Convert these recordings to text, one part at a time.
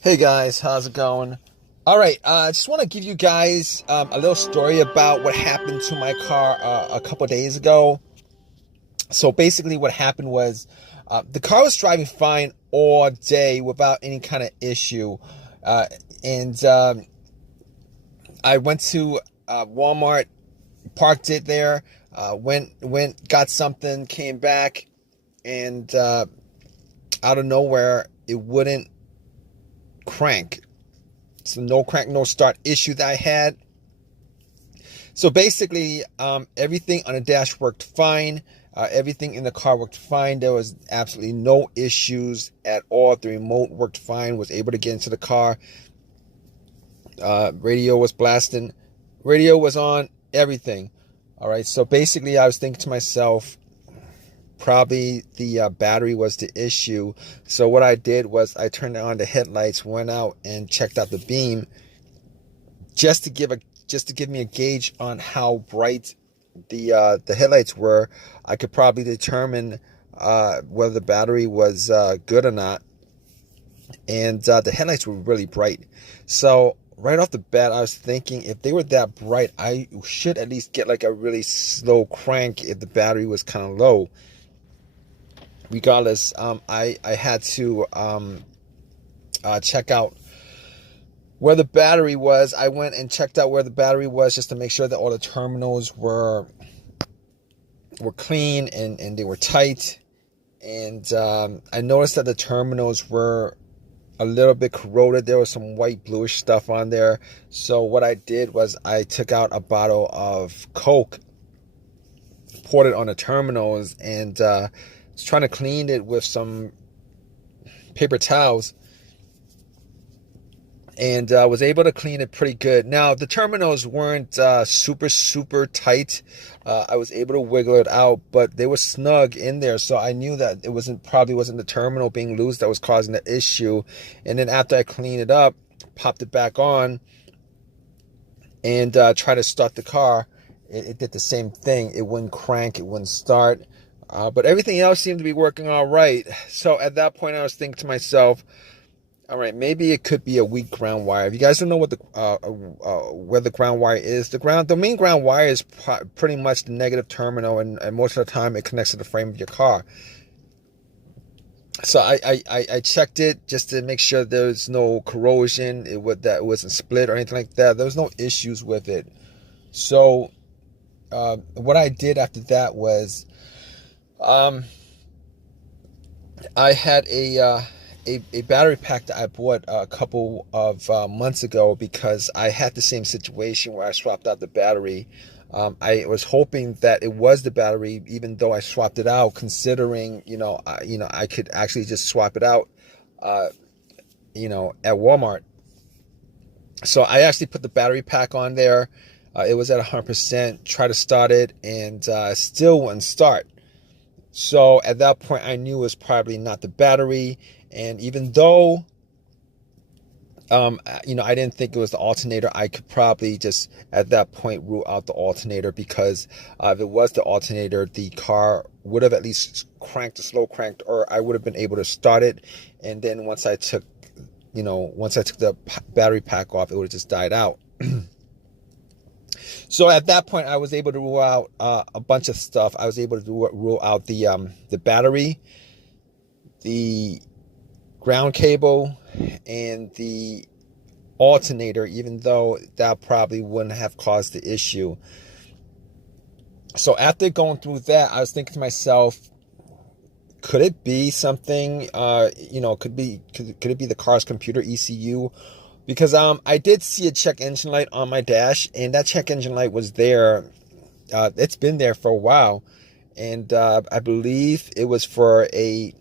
Hey guys, how's it going? All right, I just want to give you guys a little story about what happened to my car a couple days ago. So basically, what happened was the car was driving fine all day without any kind of issue, uh, and I went to Walmart, parked it there, got something, came back, and out of nowhere, it wouldn't crank. It's the no crank, no start issue that I had. So basically, everything on the dash worked fine. Everything in the car worked fine. There was absolutely no issues at all. The remote worked fine. Was able to get into the car. Radio was blasting. Radio was on. Everything. All right. So basically, I was thinking to myself, probably the battery was the issue. So what I did was I turned on the headlights, went out and checked out the beam, just to give me a gauge on how bright the headlights were. I could probably determine whether the battery was good or not. And the headlights were really bright. So right off the bat, I was thinking if they were that bright, I should at least get like a really slow crank if the battery was kind of low. Regardless, I had to check out where the battery was. I went and checked out where the battery was just to make sure that all the terminals were clean and they were tight. And I noticed that the terminals were a little bit corroded. There was some white bluish stuff on there. So what I did was I took out a bottle of Coke, poured it on the terminals, and was trying to clean it with some paper towels, and was able to clean it pretty good. Now, the terminals weren't super tight. I was able to wiggle it out, but they were snug in there, so I knew that it probably wasn't the terminal being loose that was causing the issue. And then after I cleaned it up, popped it back on, and tried to start the car, it did the same thing. It wouldn't crank, it wouldn't start. But everything else seemed to be working all right. So at that point, I was thinking to myself, all right, maybe it could be a weak ground wire. If you guys don't know what where the ground wire is, the main ground wire is pretty much the negative terminal, and most of the time it connects to the frame of your car. So I checked it just to make sure there was no corrosion, that it wasn't split or anything like that. There was no issues with it. So what I did after that was I had a battery pack that I bought a couple of months ago, because I had the same situation where I swapped out the battery. I was hoping that it was the battery, even though I swapped it out, considering I could actually just swap it out at Walmart. So I actually put the battery pack on there. It was at 100%. Tried to start it, and still wouldn't start. So at that point, I knew it was probably not the battery. And even though, I didn't think it was the alternator, I could probably just at that point rule out the alternator, because if it was the alternator, the car would have at least slow cranked, or I would have been able to start it. And then once I took the battery pack off, it would have just died out. So at that point, I was able to rule out a bunch of stuff. I was able to rule out the battery, the ground cable, and the alternator, even though that probably wouldn't have caused the issue. So after going through that, I was thinking to myself, could it be something? Could it be the car's computer ECU? Because I did see a check engine light on my dash, and that check engine light was there. It's been there for a while, and I believe it was for a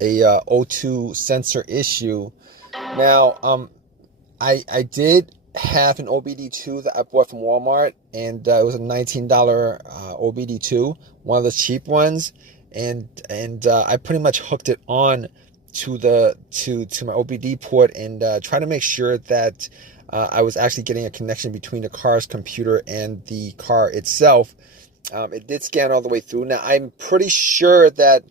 O2 sensor issue. Now, I did have an OBD2 that I bought from Walmart, and it was a $19 OBD2, one of the cheap ones, and I pretty much hooked it on to my OBD port, and try to make sure that I was actually getting a connection between the car's computer and the car itself. It did scan all the way through. Now, I'm pretty sure that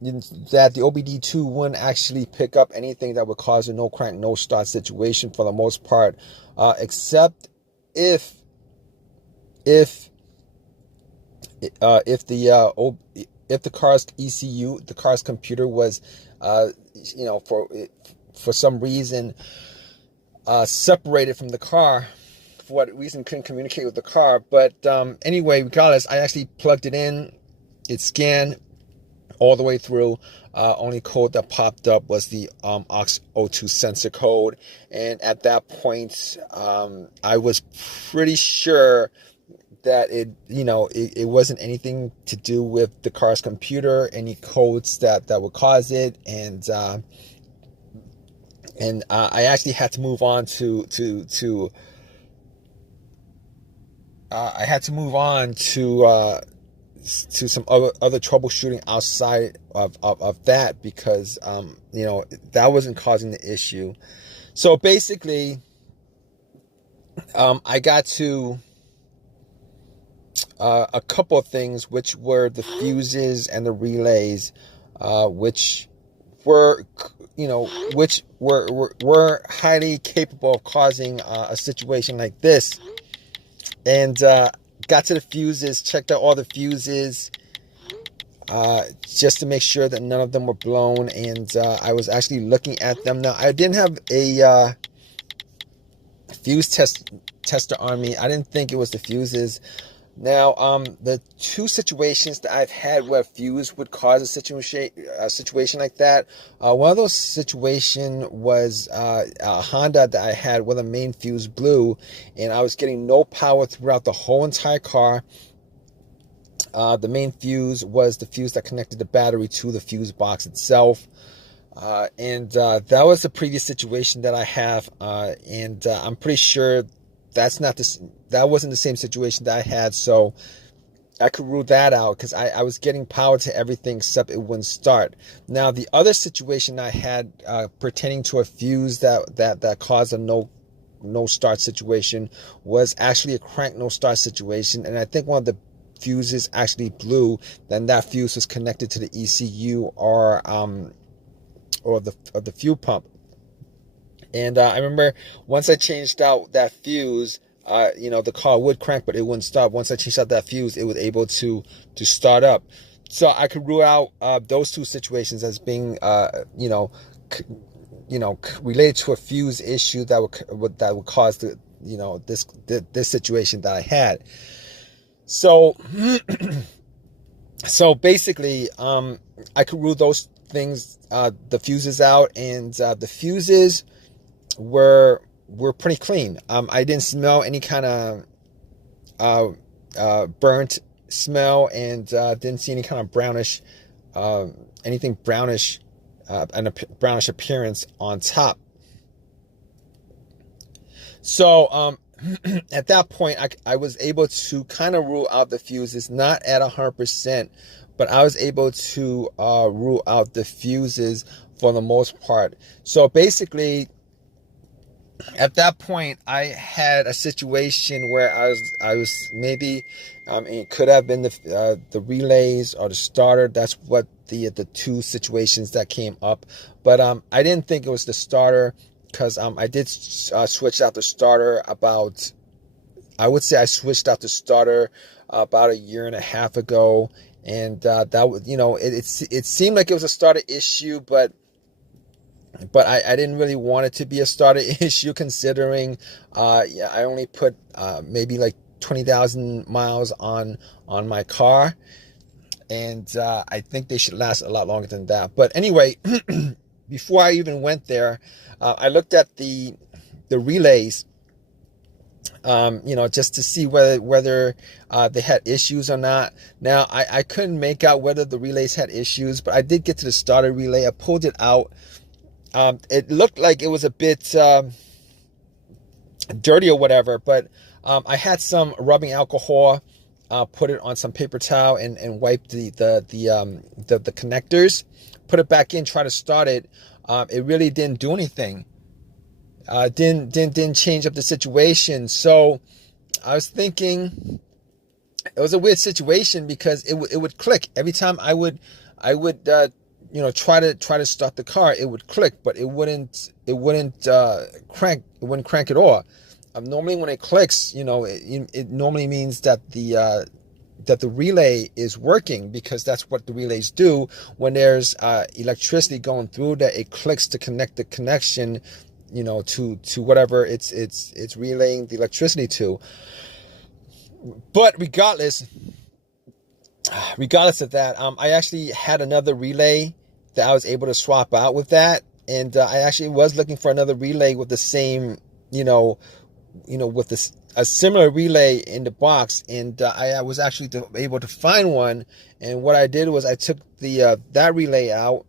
that the OBD2 wouldn't actually pick up anything that would cause a no crank, no start situation for the most part, except if if if the car's ECU, the car's computer was, for some reason separated from the car. For what reason couldn't communicate with the car. But anyway, regardless, I actually plugged it in. It scanned all the way through. Only code that popped up was the aux02 sensor code, and at that point, I was pretty sure that it wasn't anything to do with the car's computer, any codes that would cause it, and I actually had to move on to I had to move on to some other troubleshooting outside of that, because that wasn't causing the issue. So basically, I got to a couple of things, which were the fuses and the relays, which were highly capable of causing a situation like this. And got to the fuses, checked out all the fuses, just to make sure that none of them were blown. And I was actually looking at them. Now, I didn't have a fuse tester on me. I didn't think it was the fuses. Now, the two situations that I've had where fuse would cause a situation like that, one of those situations was a Honda that I had where the main fuse blew, and I was getting no power throughout the whole entire car. The main fuse was the fuse that connected the battery to the fuse box itself. And that was the previous situation that I have, and I'm pretty sure that wasn't the same situation that I had, so I could rule that out, because I was getting power to everything except it wouldn't start. Now, the other situation I had pertaining to a fuse that caused a no start situation was actually a crank no start situation, and I think one of the fuses actually blew. Then that fuse was connected to the ECU or the fuel pump. And I remember once I changed out that fuse, the car would crank, but it wouldn't stop. Once I changed out that fuse, it was able to start up. So I could rule out those two situations as being, related to a fuse issue that would cause this situation that I had. So, so basically, I could rule those things, the fuses out, and the fuses were pretty clean. I didn't smell any kind of burnt smell, and didn't see any kind of brownish, anything brownish, and a brownish appearance on top. So at that point, I was able to kind of rule out the fuses, not at 100%, but I was able to rule out the fuses for the most part. So basically, at that point, I had a situation where I was maybe, it could have been the relays or the starter. That's what the two situations that came up. But I didn't think it was the starter, because I did switch out the starter about, I would say I switched out the starter about a year and a half ago, and that was, it seemed like it was a starter issue, but I didn't really want it to be a starter issue, considering I only put maybe like 20,000 miles on my car, and I think they should last a lot longer than that. But anyway, before I even went there, I looked at the relays, just to see whether they had issues or not. Now, I couldn't make out whether the relays had issues, but I did get to the starter relay. I pulled it out. It looked like it was a bit dirty or whatever, but I had some rubbing alcohol, put it on some paper towel, and wiped the connectors, put it back in, try to start it. It really didn't do anything. Didn't change up the situation. So I was thinking it was a weird situation, because it would click every time I would I would try to start the car. It would click, but it wouldn't crank. It wouldn't crank at all. Normally when it clicks, it normally means that the relay is working, because that's what the relays do. When there's electricity going through, that it clicks to connect the connection, to whatever it's relaying the electricity to. But regardless of that, I actually had another relay that I was able to swap out with that, and I actually was looking for another relay with the same, with this a similar relay in the box, and I was actually able to find one. And what I did was I took the that relay out,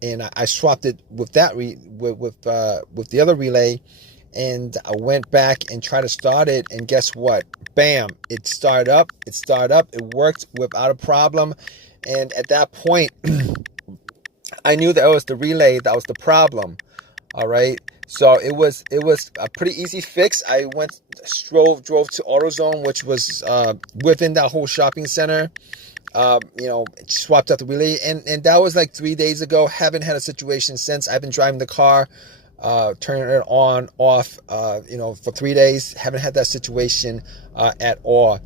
and I swapped it with that with the other relay, and I went back and tried to start it, and guess what? Bam! It started up. It worked without a problem. And at that point, I knew that it was the relay that was the problem. All right. So it was a pretty easy fix. I drove to AutoZone, which was within that whole shopping center. Swapped out the relay, and that was like 3 days ago. Haven't had a situation since. I've been driving the car, turning it on, off, for 3 days. Haven't had that situation at all.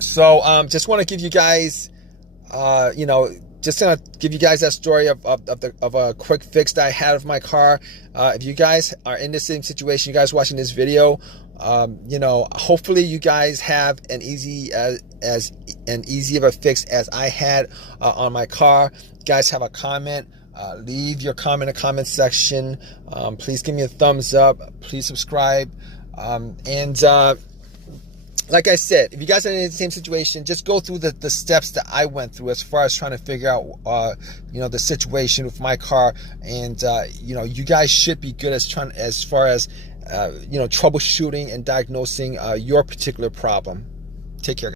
So just want to give you guys, just gonna give you guys that story of a quick fix that I had of my car. If you guys are in the same situation, you guys watching this video, hopefully you guys have an easy of a fix as I had on my car. You guys have a comment, leave your comment in the comment section. Please give me a thumbs up. Please subscribe. Like I said, if you guys are in the same situation, just go through the steps that I went through as far as trying to figure out, the situation with my car. And, you guys should be good as far as troubleshooting and diagnosing your particular problem. Take care.